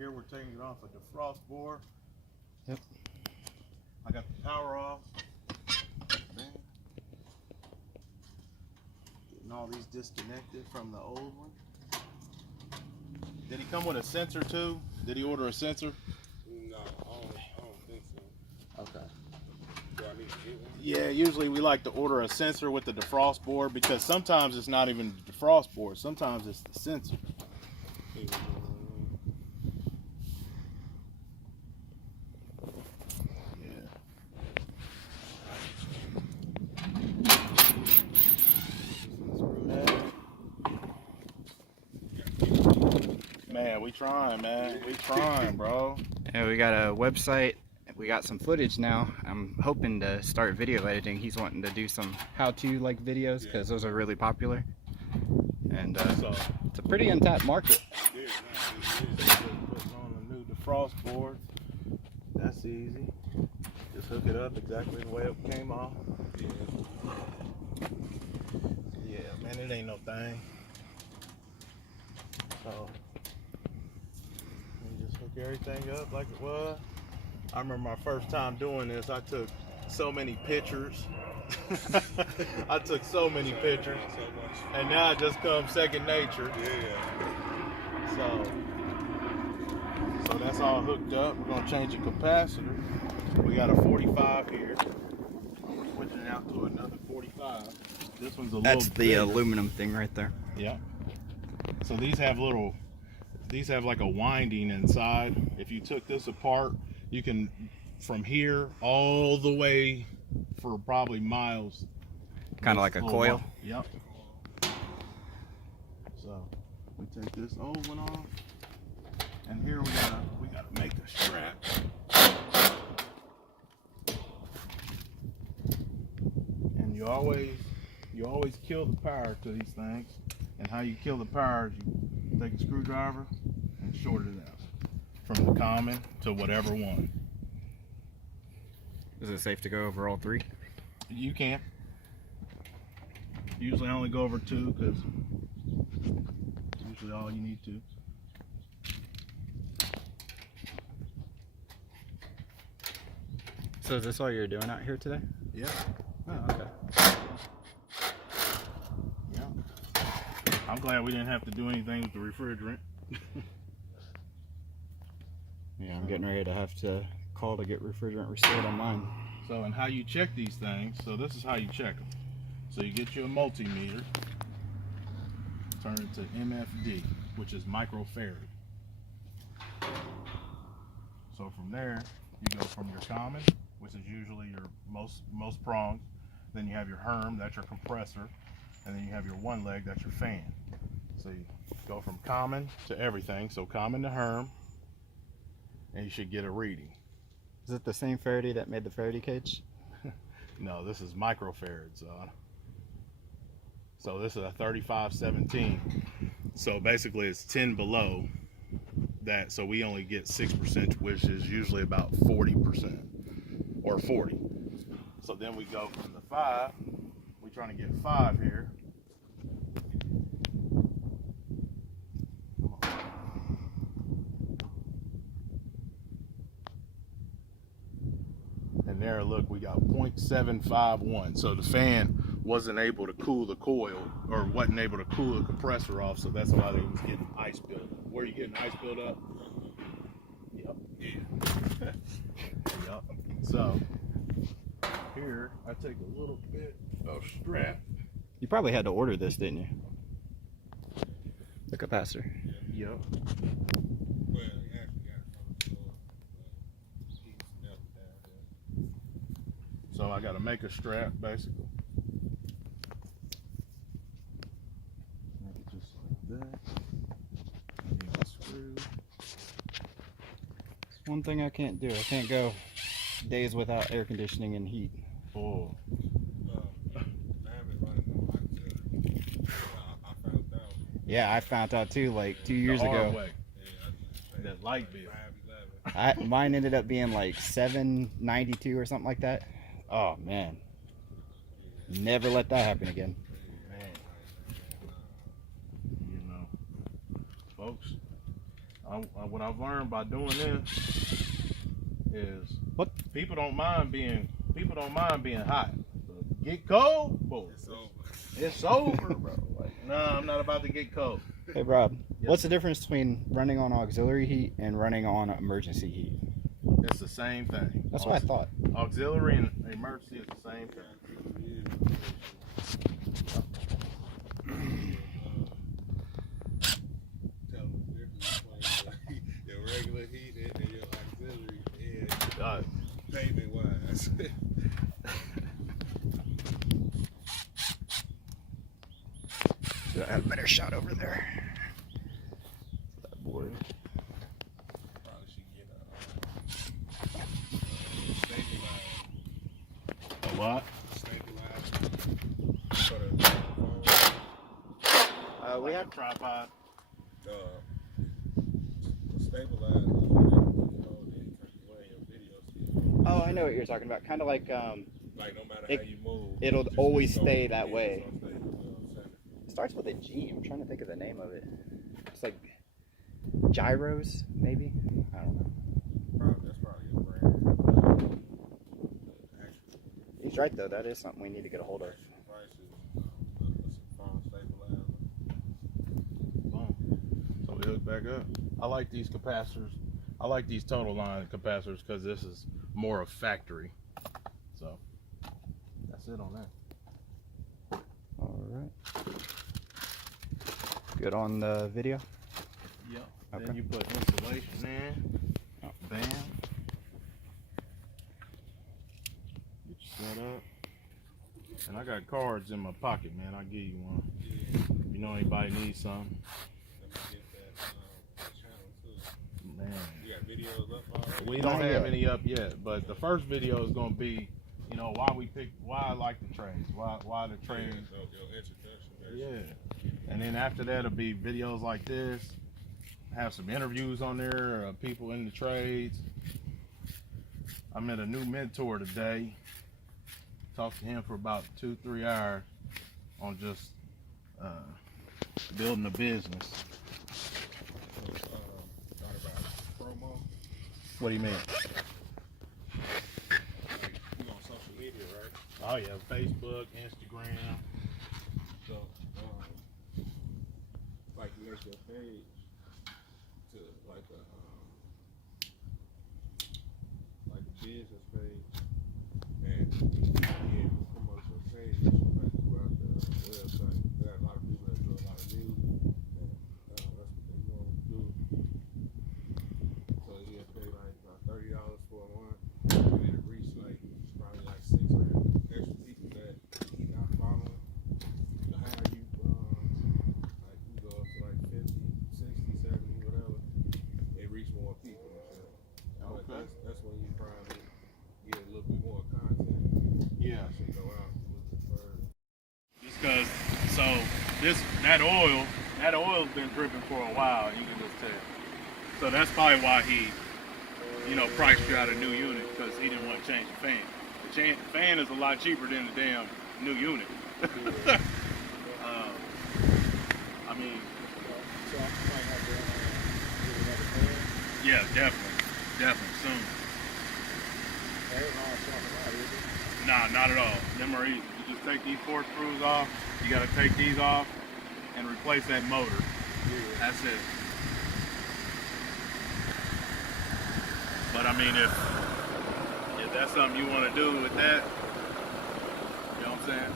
Here we're taking it off a defrost board. Yep. I got the power off. Getting all these disconnected from the old one. Did he come with a sensor too? Did he order a sensor? No, I don't think so. Okay. Do I need to get one? Yeah, usually we like to order a sensor with the defrost board because sometimes it's not even the defrost board. Sometimes it's the sensor. Man, we trying, man. We trying, bro. Yeah, we got a website. We got some footage now. I'm hoping to start video editing. He's wanting to do some how-to like videos because those are really popular. And it's a pretty untapped market. Putting on a new defrost board. That's easy. Just hook it up exactly the way it came off. Yeah, man, it ain't no thing. So you just hook everything up like it was. I remember my first time doing this, I took so many pictures. I took so many pictures, and now it just comes second nature. So that's all hooked up. We're gonna change the capacitor. We got a 45 here. We're switching it out to another 45. This one's a little That's the bigger. aluminum thing right there. Yeah. So these have like a winding inside. If you took this apart, you can, from here all the way for probably miles. Kind of like a coil. Yep. So we take this old one off, and here we gotta make a strap. And you always kill the power to these things. And how you kill the power is you take a screwdriver and short it out from the common to whatever one. Is it safe to go over all three? You can. Usually I only go over two because usually all you need to. So is this all you're doing out here today? Yeah. Oh, okay. Yeah. I'm glad we didn't have to do anything with the refrigerant. Yeah, I'm getting ready to have to call to get refrigerant restored on mine. So, and how you check these things, so this is how you check them. So you get you a multimeter, turn it to MFD, which is microfarad. So from there, you go from your common, which is usually your most prongs. Then you have your Herm, that's your compressor. And then you have your one leg, that's your fan. So you go from common to everything. So common to Herm, and you should get a reading. Is it the same Faraday that made the Faraday cage? No, this is microfarads. So this is a 3517. So basically it's 10 below that. So we only get 6%, which is usually about 40% or 40. So then we go from the 5. We're trying to get 5 here. And there, look, we got 0.751. So the fan wasn't able to cool the coil, or wasn't able to cool the compressor off, so that's why they was getting ice buildup. Where are you getting ice buildup? Yep. Yep. So here, I take a little bit of strap. You probably had to order this, didn't you? The capacitor. Yep. So I got to make a strap, basically. Make it just like that. And you screw. One thing I can't do, I can't go days without air conditioning and heat. Oh. Yeah, I found out too, like 2 years ago. Way. That light bill. Mine ended up being like $7.92 or something like that. Oh man, never let that happen again. Man, you know, folks, What I've learned by doing this is What? people don't mind being hot. But get cold, boy. It's over. It's over, bro. Like, nah, I'm not about to get cold. Hey, Rob, Yes. what's the difference between running on auxiliary heat and running on emergency heat? It's the same thing. That's what I thought. Auxiliary and emergency is the same thing. Tell them the difference between your regular heat and your auxiliary and God. payment wise. Should I have a better shot over there? That board. Probably should get a stabilizer. A what? Stabilizer for the phone. We Like have. a tripod. Stabilizer. Your video Oh, I know what you're talking about. Kind of like like no matter It- how you move, it'll just always go- stay that yeah, way. it's gonna stay, you know what I'm saying? it starts with a G. I'm trying to think of the name of it. It's like gyros, maybe. I don't know. That's probably a brand. Actual He's right though. That is something we need to get a hold of. price is phone stabilizer. Boom. So we hook back up. I like these capacitors. I like these total line capacitors because this is more of factory. So that's it on that. All right. Good on the video. Yep. Okay. Then you put insulation in. Bam. Get you set up. And I got cards in my pocket, man. I'll give you one. Yeah, You know anybody needs some? let me get that channel too. Man. You got videos up already? We don't Not have yet. any up yet, but the first video is gonna be, you know, why I like the trades, why the trades. So your introduction. Yeah. And then after that, it'll be videos like this. Have some interviews on there, people in the trades. I met a new mentor today. Talked to him for about 2-3 hours on just building a business. Thought about promo. What do you mean? Like, you on social media, right? Oh yeah, Facebook, Instagram. So, like you make your page to like a business page, and yeah, promote your page like throughout the website. There are a lot of people that do a lot of music, and that's what they want to do. So you pay like $30 for a month, and it reach like probably like 600 extra people that he not following. To hire you, like you go up to like 50, 60, 70, whatever. It reach more people. But Okay. that's when you probably get a little bit more content. Yeah. I should go out a little bit further. Just because, so that oil's been dripping for a while, you can just tell. So that's probably why he, you know, priced you out a new unit, because he didn't want to change the fan. The fan is a lot cheaper than the damn new unit. I mean, So I might have to get another fan. yeah, definitely soon. That ain't hard talking about, is it? Nah, not at all. Them are easy. You just take these 4 screws off. You got to take these off and replace that motor. Yeah. That's it. But I mean, if that's something you want to do with that, you know what I'm saying?